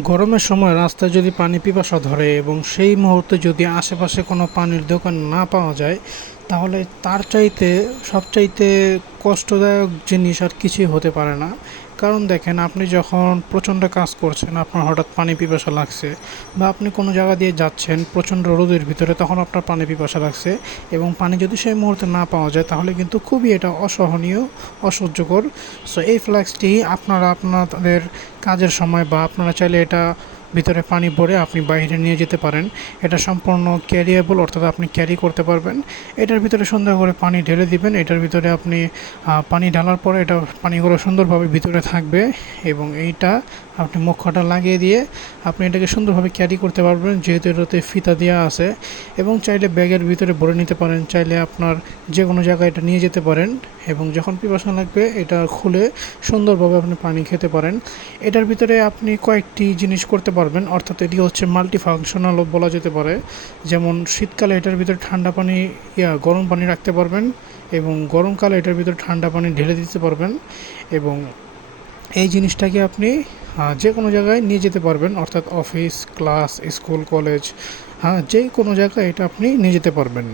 গরমের সময় রাস্তায় যদি পানি পিপাসা ধরে এবং সেই মুহূর্তে যদি আশেপাশে কোনো পানির দোকান না পাওয়া যায়, তাহলে তার চাইতে সবচাইতে কষ্টদায়ক জিনিস আর কিছুই হতে পারে না। কারণ দেখেন, আপনি যখন প্রচণ্ড কাজ করছেন, আপনার হঠাৎ পানি পিপাসা লাগছে, বা আপনি কোনো জায়গা দিয়ে যাচ্ছেন প্রচণ্ড রোদের ভিতরে, তখন আপনার পানি পিপাসা লাগছে এবং পানি যদি সেই মুহূর্তে না পাওয়া যায়, তাহলে কিন্তু খুবই এটা অসহনীয়, অসহ্যকর। সো এই ফ্ল্যাক্সটি আপনারা আপনাদের কাজের সময় বা আপনারা চাইলে এটা ভিতরে পানি ভরে আপনি বাইরে নিয়ে যেতে পারেন। এটা সম্পূর্ণ ক্যারিয়েবল, অর্থাৎ আপনি ক্যারি করতে পারবেন। এটার ভিতরে সুন্দর করে পানি ঢেলে দিবেন। এটার ভিতরে আপনি পানি ঢালার পরে এটা পানিগুলো সুন্দরভাবে ভিতরে থাকবে এবং এইটা আপনি মুখটা লাগিয়ে দিয়ে আপনি এটাকে সুন্দরভাবে ক্যারি করতে পারবেন, যেহেতু এটাতে ফিতা দেওয়া আছে। এবং চাইলে ব্যাগের ভিতরে ভরে নিতে পারেন, চাইলে আপনার যে কোনো জায়গায় এটা নিয়ে যেতে পারেন এবং যখন পিপাসা লাগবে এটা খুলে সুন্দরভাবে আপনি পানি খেতে পারেন। এটার ভিতরে আপনি কয়েকটি জিনিস করতে পারবেন, অর্থাৎ এটি হচ্ছে মাল্টি ফাংশনালও বলা যেতে পারে। যেমন শীতকালে এটার ভিতরে ঠান্ডা পানি গরম পানি রাখতে পারবেন এবং গরমকালে এটার ভিতরে ঠান্ডা পানি ঢেলে দিতে পারবেন এবং এই জিনিসটাকে আপনি যে কোনো জায়গায় নিয়ে যেতে পারবেন, অর্থাৎ অফিস, ক্লাস, স্কুল, কলেজ, যে কোনো জায়গায় এটা আপনি নিয়ে যেতে পারবেন।